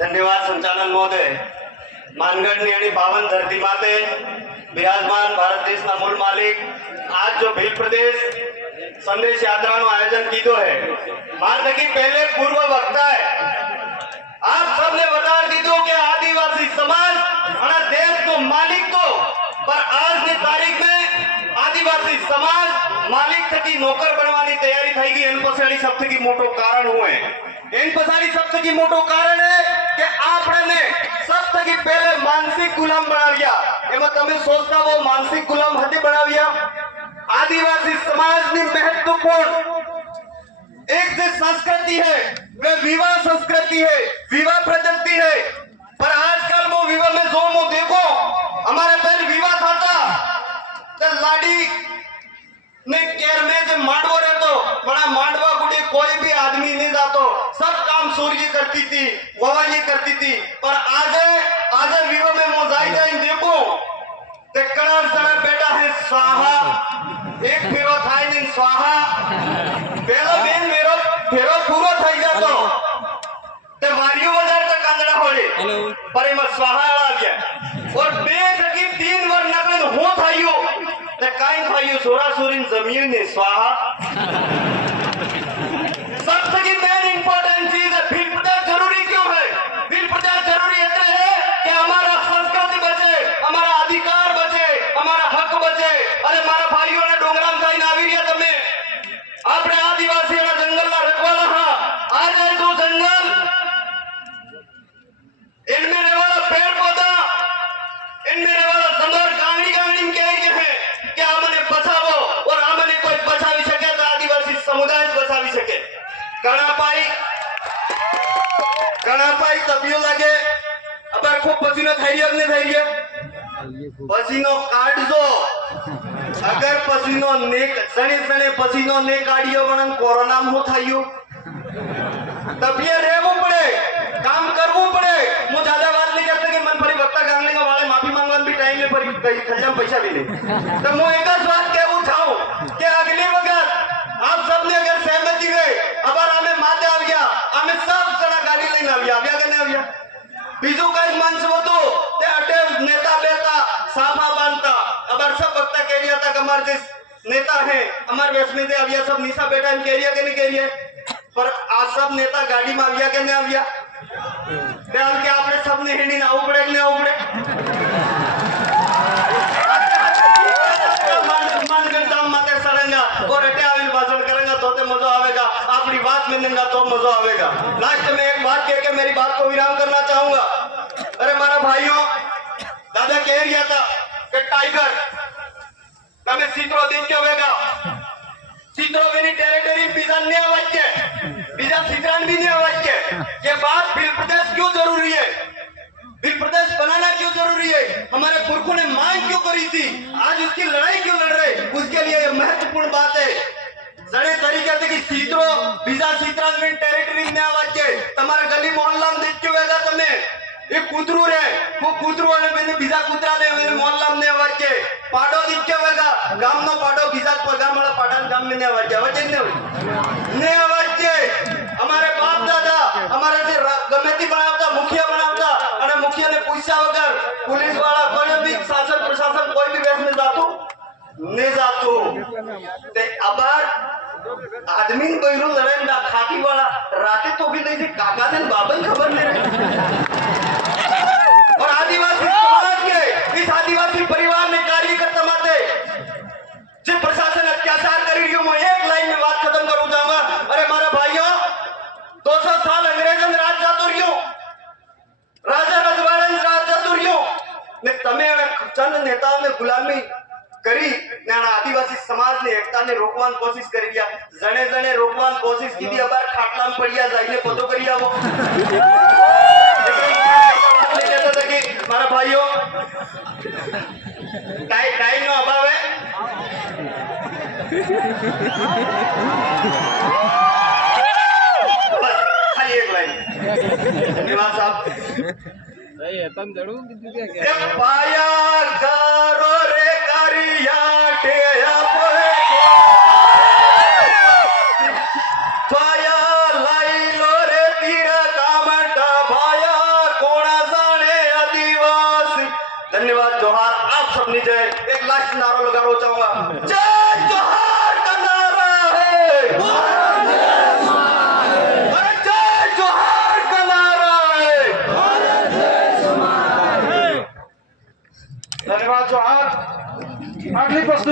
धन्यवाद संचालन महोदय. मानगढ़नी आणि पावन धरती माते विराजमान भारत देशना मूल मालिक आज जो भील प्रदेश संदेश यात्रा નું આયોજન કીધું है मार की पहले पूर्व वक्ता है आप सबने बता दीधो कि आदिवासी समाज અને देश को मालिक तो पर आज की तारीख में आदिवासी समाज मालिक थकी नौकर बनवानी तैयारी થઈ ગઈ એન પછાડી સૌથી મોટો કારણ હોય એન પછાડી સૌથી મોટો કારણ है कि आपने સૌથી पहले मानसिक गुलाम बनाव्या एમાં તમે सोचता वो मानसिक गुलाम हते बनाव्या आदिवासी समाज ની महत्वपूर्ण एक जो संस्कृति है वह विवाह संस्कृति है विवाह पद्धति है पर आजकल वो विवाह में जो मो देखो हमारे पहले विवाह था तो लाड़ी ने केर में जो मांडवा रहतो बड़ा मांडवा गुड़े कोई भी आदमी नहीं जातो सब काम सूर्य करती थी वह ये करती थी पर आज विवाह में मो जाई जाई देखो ते कड़ा जना बेटा है स्वाहा एक फेरो थाई नहीं स्वाहा पहला बेन मेरो फेरो पूरो થઈ જતો તે મારીઓ બજાર તક કાંદડા હોડે પર એમાં સ્વાહા આવ્યા और બે થકી 3 વાર નકળ હો થાયો તે કાઈ થાયો સોરાસુરીન જમીન ને स्वाहा सबसे मेन इंपॉर्टेंट चीज है बिल प्रचार जरूरी क्यों है बिल प्रचार जरूरी इसलिए है कि हमारा संस्कृति बचे हमारा अधिकार बचे हमारा हक बचे अरे मारा भाइयों ने डोंगराम जाईने આવી રહ્યા તમે આપણે આદિવાસીઓના જંગલના રખવાલા હા આ જાય તો જંગલ इनमें रहने वाला पेड़ पौधा इनमें रहने वाला समर गांगड़ी गांगड़ी में कह रहे हैं कि हमने बचाओ और हमने कोई बचावी सके तो आदिवासी समुदाय बचावी सके गणापाई तबियो लगे अबर खूब पसीनो थैरियो ने थैरियो पसीनो काट दो अगर पसीनो ने सने पसीनो ने काढ़ियो वणन कोरोना में थायो तब ये रहवो पड़े काम करवो पड़े मु ज्यादा बात नहीं करते कि मन फरी वक्ता गांगले का वाले माफी मांगवान भी टाइम में फरी खजाम पैसा भी नहीं तो मु एक बात कहूं चाहूं कि अगली वक्त आप सबने अगर सहमति गए अबर हमें माते आ गया हमें सब जना गाड़ी लेने आ गया के नहीं आ गया बीजू का मंच हो तो ते अटे नेता बेता साफा बांधता अबर सब वक्ता कह रिया था कि हमारे जिस नेता है हमारे वेश में दे आविया सब निशा बेटा इन कह रिया के नहीं कह रिया पर आज सब नेता गाड़ी में आविया के नहीं आविया बेल के आपने सबने हिंडी ना उपड़े ने उपड़े मान गंदाम माते सड़ेगा और अटे आविल भाषण करेंगे तो मजा आवेगा अपनी बात मिलेगा तो मजा आवेगा लास्ट में एक बात कह के मेरी बात को विराम करना चाहूंगा अरे मारा भाइयों दादा कह रहा था कि टाइगर તમે સીત્રો દેખ્યો હોવેગા સીત્રો વેની ટેરિટરી બીજા ને વાક્ય બીજા સીत्रान भी ने वाक्य ये बात बिल प्रदेश क्यों जरूरी है बिल प्रदेश बनाना क्यों जरूरी है हमारे पुरखों ने मांग क्यों करी थी आज उसकी लड़ाई क्यों लड़ रहे उसके लिए ये महत्वपूर्ण बात है जड़े तरीके से कि सीत्रो बीजा સીत्रान वेनी टेरिटरी ने वाक्य તમારા ગલી મોહલ્લા में દેખ્યો હોવેગા તમે एक कूतरू रे वो कूतरू અને બેને બીજા કૂતરાને વેને મોહલ્લા ને વાક્ય પાડો દેખ્યો હોવેગા ગામનો પાડો બીજા ગામવાળા પાડાના ગામ में ने वाक्य वचन ने वाक्य हमारे बाप दादा हमारे से गमेती बनावता मुखिया बनावता અને મુખિયા ને પૂછ્યા વગર पुलिस वाला कोई भी शासन प्रशासन कोई भी वेश में जातो ने जातो ते अबार आदमी बहिरू लड़ेंदा खाकी वाला राते तो भी नहीं थी काका ने बाबा ही खबर नहीं रही और आदिवासी समाज के इस आदिवासी परिवार ने कार्यकर्ता माते जो प्रशासन अत्याचार कर रही हूं मैं एक लाइन में बात खत्म करूं जाऊंगा अरे मारा भाइयों 200 साल अंग्रेजन राज चातुर्यों राजा रजवाड़न राज चातुर्यों ने तमे चंद नेताओं ने गुलामी करी ने आदिवासी समाज ने एकता ने रोकवान कोशिश करी गया जने जने रोकवान कोशिश की थी अबार खाटला में पड़िया जाइए पतो करिया वो मारा भाइयों टाइम नो अभाव है बस खाली एक लाइन धन्यवाद साहब तम जरूर क्या पाया करो रे करिया टेया पाया लाई लो रे तीर कामटा भाया धन्यवाद जोहार आप सबनी जय एक लास्ट नारा लगाना चाहूंगा जय जोहार का नारा है अरे जय जोहार का नारा है धन्यवाद जोहार अगली प्रस्तुति